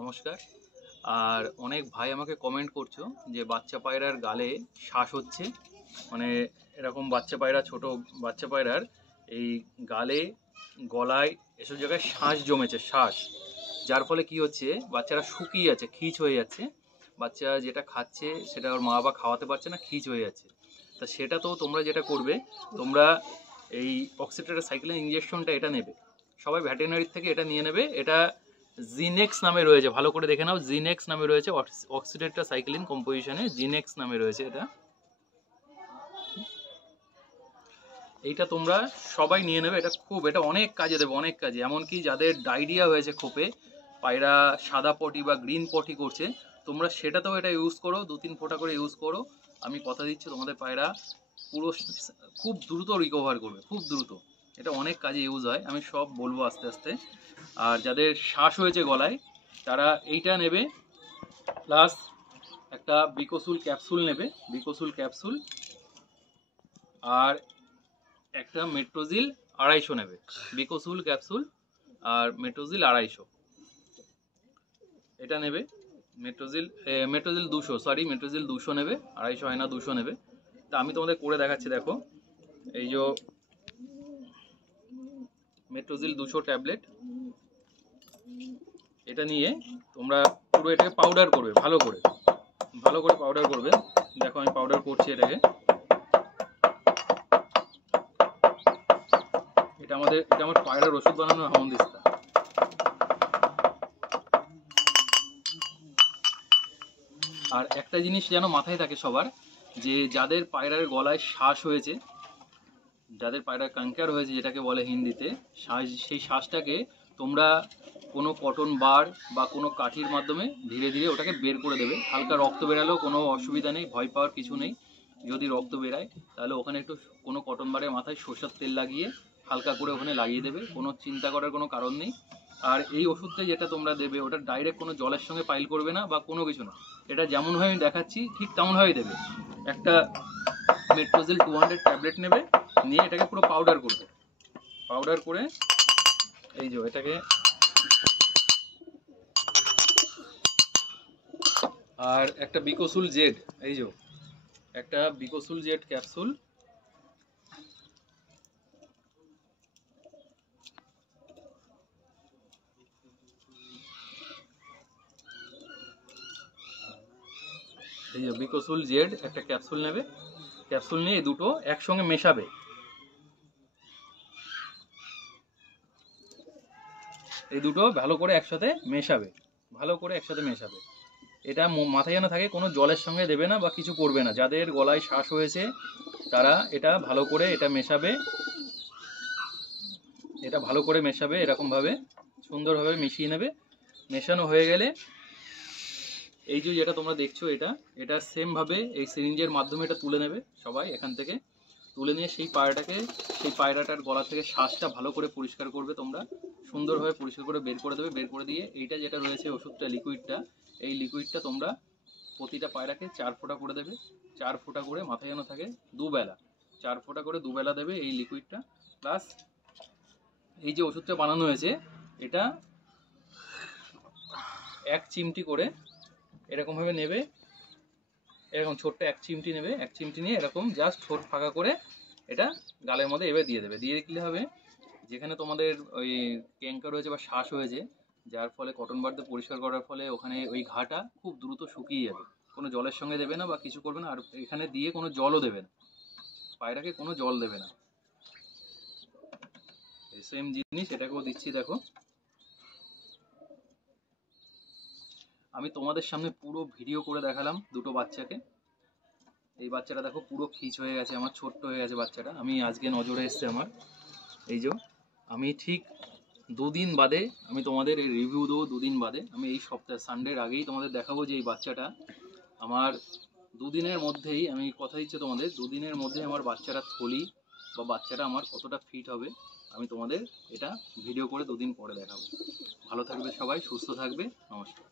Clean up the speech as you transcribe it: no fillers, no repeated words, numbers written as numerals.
নমস্কার। আর অনেক ভাই আমাকে কমেন্ট করছো যে বাচ্চা পায়রার গালে শ্বাস হচ্ছে, মানে এরকম বাচ্চা পায়রা, ছোট বাচ্চা পায়রার এই গালে, গলায় এসব জায়গায় শ্বাস জমেছে, শ্বাস, যার ফলে কি হচ্ছে, বাচ্চারা শুকিয়ে যাচ্ছে, খিচ হয়ে যাচ্ছে। বাচ্চা যেটা খাচ্ছে সেটা ওর মা বাবা খাওয়াতে পারছে না, খিচ হয়ে যাচ্ছে। তা সেটা তো তোমরা যেটা করবে, তোমরা এই অক্সিটেট্রাসাইক্লিন ইঞ্জেকশনটা এটা নেবে, সবাই ভেটেরিনারি থেকে এটা নিয়ে নেবে। এটা জিনেক্স নামে রয়েছে, ভালো করে দেখে নাও, জিনেক্স নামে রয়েছে, অক্সিটেট্রাসাইক্লিন কম্পোজিশনে জিনেক্স নামে রয়েছে এটা। এইটা তোমরা সবাই নিয়ে নেবে, এটা অনেক কাজে দেবে, অনেক কাজে। এমনকি যাদের ডায়রিয়া হয়েছে খোপে, পায়রা সাদা পটি বা গ্রিন পটি করছে, তোমরা সেটাতেও এটা ইউজ করো, 2-3 ফোঁটা করে ইউজ করো। আমি কথা দিচ্ছি তোমাদের পায়রা পুরো খুব দ্রুত রিকভার করবে, খুব দ্রুত। এটা অনেক কাজে ইউজ হয়, আমি সব বলবো আস্তে আস্তে। আর যাদের শ্বাস হয়েছে গলায়, তারা এইটা নেবে, প্লাস একটা বিকোসুল ক্যাপসুল নেবে, বিকোসুল ক্যাপসুল, আর একটা মেট্রোজিল 250 নেবে। বিকোসুল ক্যাপসুল আর মেট্রোজিল 250 এটা নেবে। মেট্রোজিল 200 নেবে, 250 হয় না, 200 নেবে। তা আমি তোমাদের করে দেখাচ্ছি, দেখো এই যে মেট্রোজিল 200 ট্যাবলেট, এটা নিয়ে তোমরা পুরো এটাকে পাউডার করবে, ভালো করে পাউডার করবে। দেখো আমি পাউডার করছি এটাকে। এটা আমার পায়রার ওষুধ বানানোর হামনদিস্তা। আর একটা জিনিস যেন মাথায় থাকে সবার, যে যাদের পায়রার গলায় শ্বাস হয়েছে, যাদের পায়রার কাঙ্কার হয়েছে যেটাকে বলে হিন্দিতে, শ্বাস, সেই শ্বাসটাকে তোমরা কোনো কটন বার বা কোনো কাঠির মাধ্যমে ধীরে ধীরে ওটাকে বের করে দেবে। হালকা রক্ত বেরালেও কোনো অসুবিধা নেই, ভয় পাওয়ার কিছু নেই। যদি রক্ত বেরায় তাহলে ওখানে একটু কোনো কটন বারের মাথায় সরষের তেল লাগিয়ে হালকা করে ওখানে লাগিয়ে দেবে, কোনো চিন্তা করার কোনো কারণ নেই। আর এই ওষুধটা যেটা তোমরা দেবে, ওটা ডাইরেক্ট কোনো জলের সঙ্গে পাইল করবে না বা কোনো কিছু না, এটা যেমনভাবে আমি দেখাচ্ছি ঠিক তেমনভাবেই দেবে। একটা মেট্রোজিল 200 ট্যাবলেট নেবে, নিয়ে এটাকে পুরো পাউডার করবে, পাউডার করে এই যে এটাকে, আর একটা বিকোসুল জেড, এই যে একটা বিকোসুল জেড ক্যাপসুল, এই যে বিকোসুল জেড একটা ক্যাপসুল নেবে। ক্যাপসুল নিয়ে এই দুটো একসঙ্গে মেশাবে, এই দুটো ভালো করে একসাথে মেশাবে, ভালো করে একসাথে মেশাবে। এটা মাথায় যেন থাকে, কোনো জলের সঙ্গে দেবে না বা কিছু করবে না। যাদের গলায় শ্বাস হয়েছে তারা এটা ভালো করে এটা মেশাবে, এটা ভালো করে মেশাবে, এরকমভাবে সুন্দরভাবে মিশিয়ে নেবে। মেশানো হয়ে গেলে এই যে যেটা তোমরা দেখছো, এটা সেমভাবে এই সিরিঞ্জের মাধ্যমে এটা তুলে নেবে সবাই এখান থেকে। তুলে নিয়ে সেই পায়রাটার গলা থেকে শ্বাসটা ভালো করে পরিষ্কার করবে তোমরা, সুন্দরভাবে পরিষ্কার করে বের করে দেবে। বের করে দিয়ে এইটা যেটা রয়েছে ওষুধটা, লিকুইডটা, এই লিকুইডটা তোমরা প্রতিটা পায়রাকে 4 ফোঁটা করে দেবে। 4 ফোঁটা করে মাথায় যেন থাকে, দুবেলা 4 ফোঁটা করে দুবেলা দেবে এই লিকুইডটা। প্লাস এই যে ওষুধটা বানানো হয়েছে, এটা 1 চিমটি করে এরকমভাবে নেবে, এরকম ছোট্ট 1 চিমটি নেবে। 1 চিমটি নিয়ে এরকম জাস্ট ঠোঁট ফাঁকা করে এটা গালের মধ্যে এবার দিয়ে দেবে। দিয়ে দিলে হবে, যেখানে তোমাদের ওই ক্যাঙ্কার হয়েছে বা শ্বাস হয়েছে, যার ফলে কটন বার দিয়ে পরিষ্কার করার ফলে ওখানে ওই ঘাটা খুব দ্রুত শুকিয়ে যাবে। কোনো জলের সঙ্গে দেবে না বা কিছু করবে না। আর এখানে দিয়ে কোনো জলও দেবে না, পায়রাকে কোনো জল দেবে না। সেম জিনিস এটাকেও দিচ্ছি, দেখো আমি তোমাদের সামনে পুরো ভিডিও করে দেখালাম দুটো বাচ্চাকে। এই বাচ্চাটা দেখো পুরো খিচ হয়ে গেছে, আমার ছোট্ট হয়ে গেছে বাচ্চাটা। আমি আজকে নজরে এসছে আমার, এই যে আমি ঠিক 2 দিন বাদে আমি তোমাদের এই রিভিউ দেবো। 2 দিন বাদে, আমি এই সপ্তাহে সানডের আগেই তোমাদের দেখাবো যে এই বাচ্চাটা আমার 2 দিনের মধ্যেই, আমি কথা দিচ্ছি তোমাদের 2 দিনের মধ্যে আমার বাচ্চাটা থলি বা বাচ্চাটা আমার কতটা ফিট হবে, আমি তোমাদের এটা ভিডিও করে 2 দিন পরে দেখাবো। ভালো থাকবে সবাই, সুস্থ থাকবে, নমস্কার।